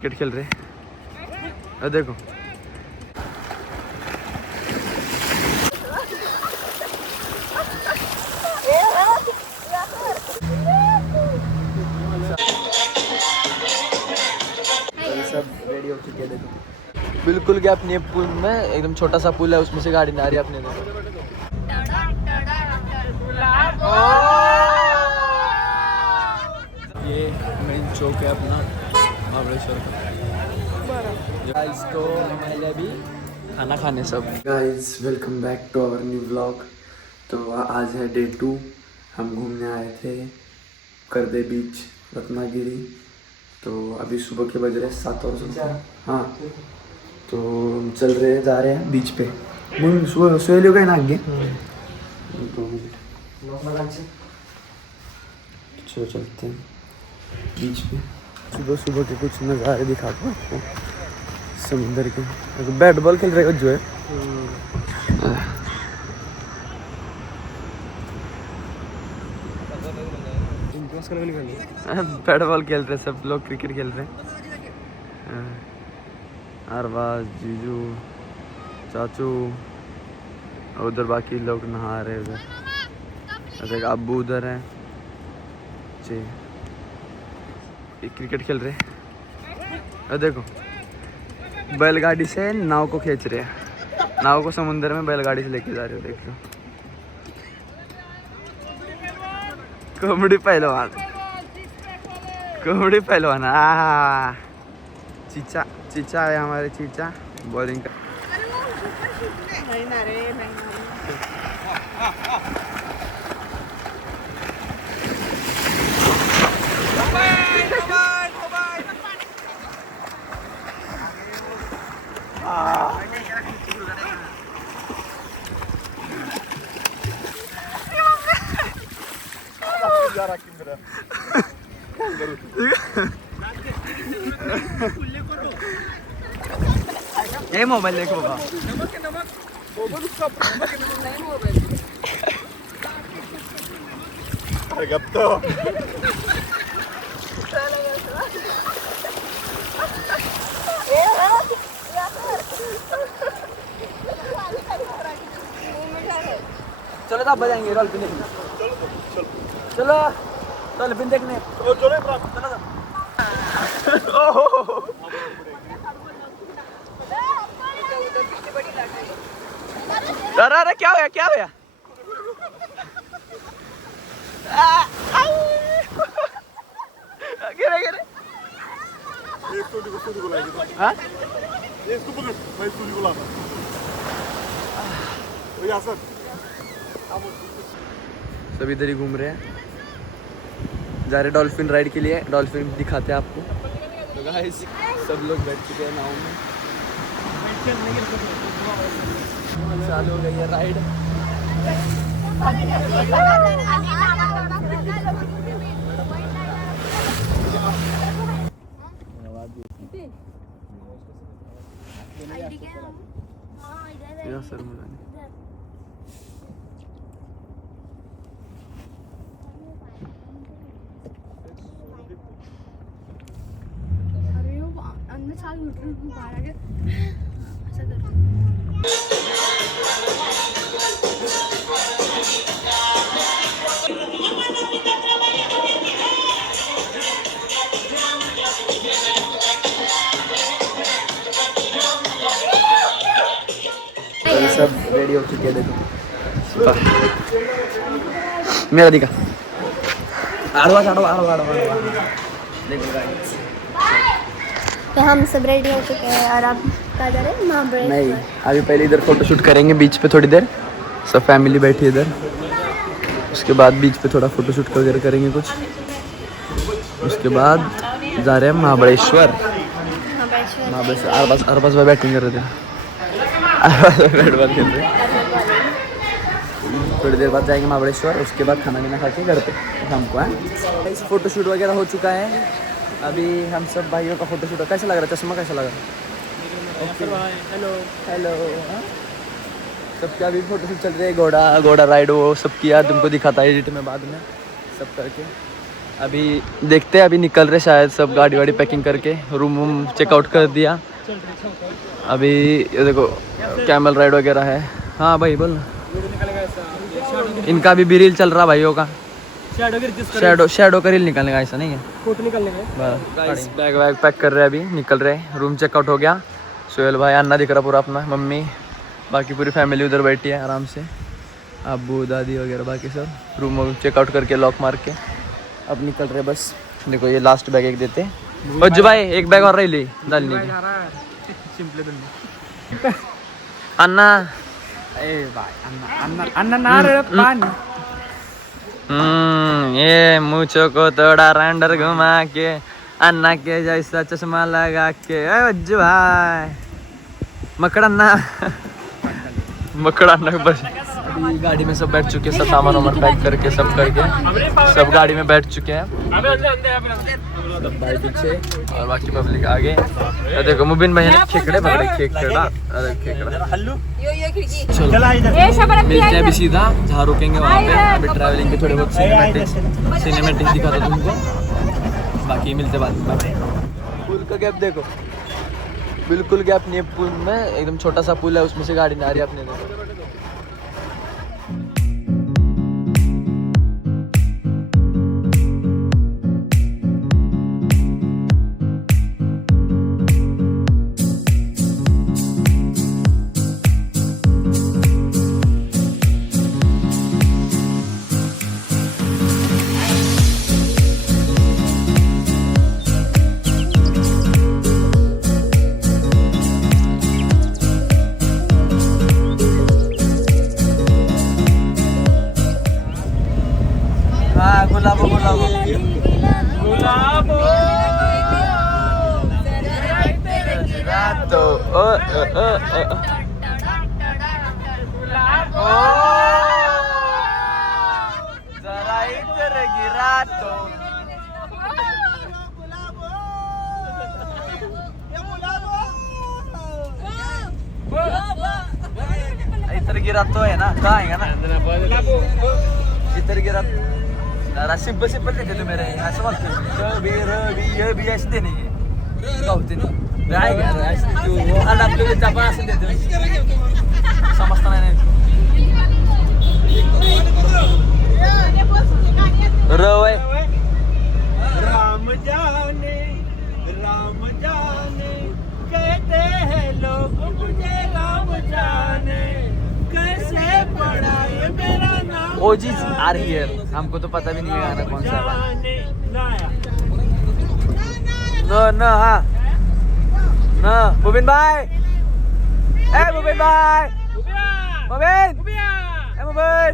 क्रिकेट खेल रहे हैं, देखो सब रेडी हो चुके हैं। देखो बिल्कुल क्या अपने पुल में एकदम छोटा सा पुल है, उसमें से गाड़ी नहीं आ रही अपने। ये मेन चौक है अपना महाबलेश्वर का। गाइस तो हमारे अभी खाना खाने सब। Guys welcome back to our new vlog. तो आज है डे 2। हम घूमने आए थे करदे बीच रत्नागिरी। तो अभी सुबह के बज रहे 7 और 17। हाँ तो हम चल रहे हैं, जा रहे हैं बीच पे। सोए लोग ना आगे 2 मिनट चलते हैं बीच पे। सुबह सुबह के कुछ नज़ारे दिखाता हूँ आपको समुंदर के। बैट बॉल खेल रहे जो है बैट बॉल खेल रहे सब लोग, क्रिकेट खेल रहे हैं। अरबाज, जीजू, चाचू, उधर बाकी लोग नहा रहे उधर। अब्बू उधर है जी, क्रिकेट खेल रहे हैं। देखो बैलगाड़ी से नाव को खींच रहे हैं, नाव को समुंदर में बैलगाड़ी से लेके जा रहे हो। देख लो कॉमेडी पहलवान, कॉमेडी पहलवान। चीचा, चीचा है हमारे चीचा बॉलिंग का। ये मोबाइल देखो चलो तब बजाएंगे डॉल्फिन देखने। चलो डॉल्फिन देखने। अरे क्या होया, क्या होया? गिरे गिरे। हाँ? सब इधर ही घूम रहे हैं, जा रहे डॉल्फिन राइड के लिए। डॉल्फिन दिखाते हैं आपको। तो गाइस सब लोग बैठ चुके हैं नाव में, चालू हो गई है राइड। सर सब रेडी हो चुके हैं। देखो मेरा दिखा आड़वा आड़वा आड़वा आड़वा। देखो गाइस तो हम सब रेडी हो चुके हैं और अब कहाँ जा रहे हैं? महाबलेश्वर। नहीं अभी पहले इधर फोटोशूट करेंगे बीच पे थोड़ी देर, सब फैमिली बैठी है इधर। उसके बाद बीच पे थोड़ा फोटोशूट वगैरह करेंगे कुछ। उसके बाद जा रहे हैं महाबलेश्वर। महाबलेश्वर अरबाज में बैटिंग कर रहे थे, बैट बॉल खेल रहे। थोड़ी देर बाद जाएंगे महाबलेश्वर, उसके बाद खाना पीना खा के घर पे शाम को है। फोटोशूट वगैरह हो चुका है। अभी हम सब भाइयों का फोटोशूट। कैसा लग रहा है? चश्मा कैसा लग रहा है? Hello hello. सबके अभी फोटोशूट चल रही है। घोड़ा राइड वो सब किया, तुमको दिखाता है एडिट में बाद में सब करके। अभी देखते हैं, अभी निकल रहे शायद सब, गाड़ी वाड़ी पैकिंग करके रूम वूम चेकआउट कर दिया। अभी ये देखो कैमल राइड वगैरह है। हाँ भाई बोल ना। इनका भी रील चल रहा भाइयों का, शैडो का रील निकालने का, ऐसा नहीं है फोटो निकालने का। बैग वैग पैक कर रहे हैं, अभी निकल रहे हैं। रूम चेकआउट हो गया। सोहेल भाई, अन्ना दिख रहा पूरा अपना, मम्मी, बाकी पूरी फैमिली उधर बैठी है आराम से, अब्बू दादी वगैरह बाकी सब। रूम चेकआउट करके लॉक मार के अब निकल रहे बस। देखो ये लास्ट बैग एक देते हैं भाई, एक बैग और रही ली डालने की। अन्ना ये मुझो को थोड़ा रांडर घुमा के, अन्ना के जैसा चश्मा लगा के। अज्जू भाई मकड़न्ना मकड़न्ना बस। अभी गाड़ी में सब बैठ चुके हैं, सब सामान वामान पैक करके सब करके सब गाड़ी में बैठ चुके हैं। भाई पीछे और बाकी पब्लिक आगे। देखो मुबिन भाई ने खेकड़े पकड़े, खेकड़ा। अरे खेकड़ा चलो मिलते हैं अभी सीधा जहाँ रुकेंगे वहाँ पे। अभी ट्रैवलिंग के थोड़े बहुत सिनेमेटिक दिखाता तुमको, बाकी मिलते बाद में। पुल का गैप देखो, बिल्कुल गैप नहीं है पुल में, एकदम छोटा सा पुल है, उसमें से गाड़ी नहीं आ रही है अपने। देखो गुलाबो गुलाबो गुलाबो तो जरा इधर गिरा तो इधर गिरा तो है ना, कहाँ है ना इधर गिरा। सिंपल सिंपल देते तो मेरे असं वाटतं ये भी ऐसे देणे गावते नाही आपल्याला जापा असं देते समजता नाही रवय राम जाने कहते हैं लोग मुझे राम जाने कैसे पड़ा ये मेरा नाम। ओजी आ रही है, हमको तो पता भी नहीं है गाना कौन सा है। न हाँ न मुबिन भाई, ए मुबिन भाई, मुबिन ए मुबिन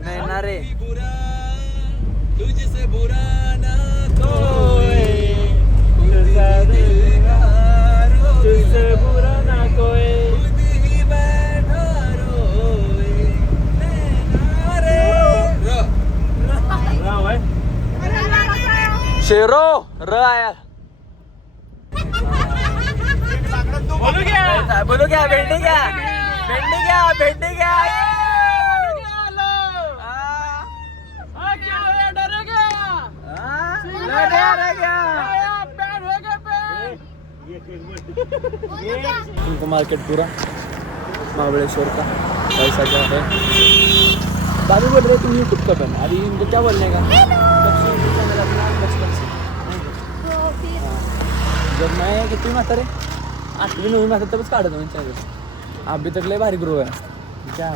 नहीं ना रे तुझसे बुरा ना कोई, तुझसे बुरा ना कोई, खुद ही बैठा रोए शेरो र आया। बोलो क्या भेंडी क्या भेंडी क्या उनको मार्केट पूरा महाबलेश्वर का ऐसा क्या है। दादी बोल रहे तुम यूट्यूब का बना, अभी इनको क्या बोलने का बचपन से। जब मैं कितनी माता रे 8वीं 9वीं माता तबच काढत हूँ चैनल, अभी तक ले भारी ग्रो है। क्या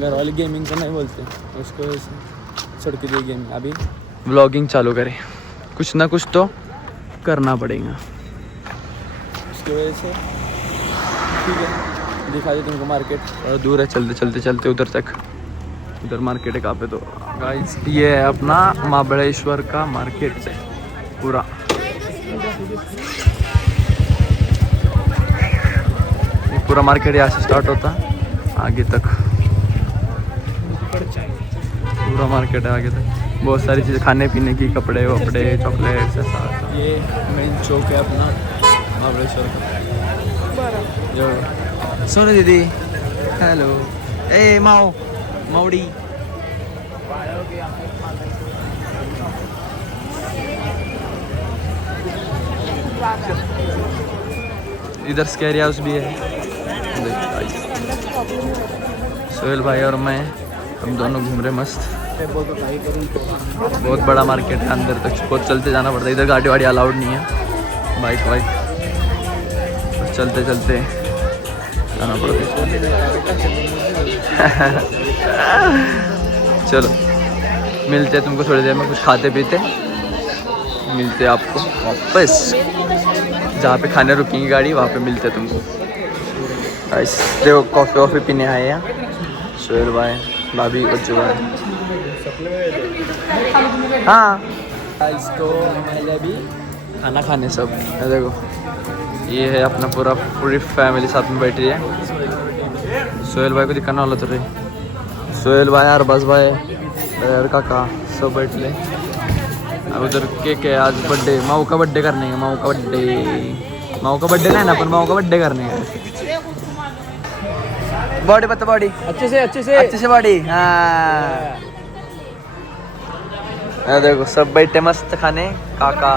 घर वाली गेमिंग तो नहीं बोलते उसको, छोड़ के लिए गेमिंग। अभी व्लॉगिंग चालू करें, कुछ ना कुछ तो करना पड़ेगा उसकी वजह से। ठीक है दिखा दे तुमको मार्केट, और दूर है, चलते उधर तक। उधर मार्केट है कहाँ पे, तो गाइस ये है अपना महाबलेश्वर का मार्केट से पूरा। ये पूरा मार्केट यहाँ से स्टार्ट होता आगे तक, पूरा मार्केट है आगे तक। बहुत सारी चीज़ें खाने पीने की, कपड़े वपड़े चॉकलेट्स ऐसा। ये मेन चौक है अपना महाबलेश्वर का। यो सोनू दीदी हेलो ए माओ मौड़ी इधर स्कैरी हाउस भी है। सोहेल भाई और मैं हम दोनों घूम रहे मस्त। बहुत बड़ा मार्केट है, अंदर तक बहुत चलते जाना पड़ता है। इधर गाड़ी वाड़ी अलाउड नहीं है, बाइक वाइक चलते चलते जाना पड़ता है। चलो मिलते हैं तुमको थोड़ी देर में, कुछ खाते पीते मिलते हैं आपको वापस जहाँ पे खाने रुकेंगी गाड़ी, वहाँ पे मिलते हैं तुमको। देखो कॉफ़ी वॉफ़ी पीने आए हैं सोहेल भाई भाभी बच्चों भाई। हाँ इसको पहले भी खाना खाने सब ये देखो, ये है अपना पूरी फैमिली साथ में बैठी है। सोहेल भाई को दिखाना वाला तो रही, सोहेल भाई अरबाज भाई और काका सब बैठ ले। अब उधर केक है, आज बर्थडे माऊ का बर्थडे करने का, माऊ का बर्थडे नहीं ना, अपन माऊ का बर्थडे करने का। बॉडी पता बॉडी अच्छे से बॉडी। हाँ देखो सब बैठे मस्त खाने, काका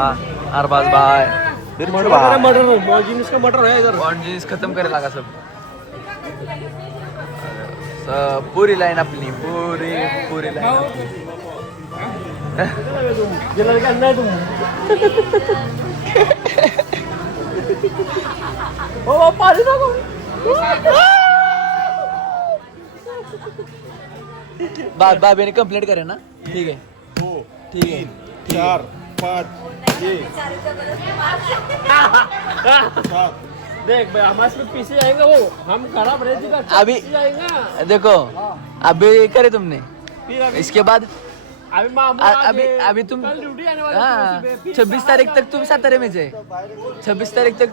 अरबाज भाई मटर है इधर, जीन्स खत्म करे लगा सब पूरी लाइन अपनी पूरी लाइन भाभी ने कंप्लेंट करे ना, ठीक है 2 3 4 5 6 7। देख भाई हमारे पीछे जाएगा वो, हम खराब रहती का अभी जाएगा। देखो अभी करे तुमने, इसके बाद अभी तुम ड्यूटी आने वाली हाँ 26 तारीख तक तुम सातारे में जाए, 26 तारीख तक।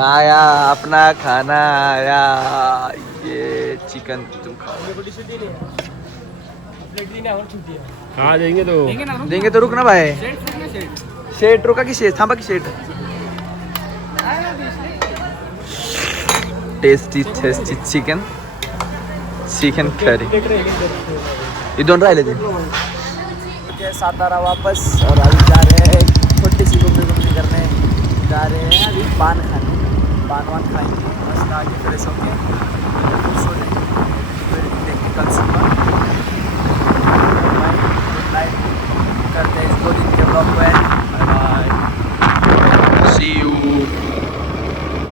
आया अपना खाना आया, ये चिकन तुम खाओ। हाँ देंगे देंगे तो रुक ना भाई, शेट रुका की शेट थांबा की शेट। टेस्टी चिकन करी ये दोनों राहिले थे। सातारा वापस और अभी जा रहे हैं छोटी सी घूमने करने जा रहे हैं, अभी पान खाने, पान खाएंगे मस्त आके फ्रेश होके सो जाएंगे, फिर देखेंगे कल सुबह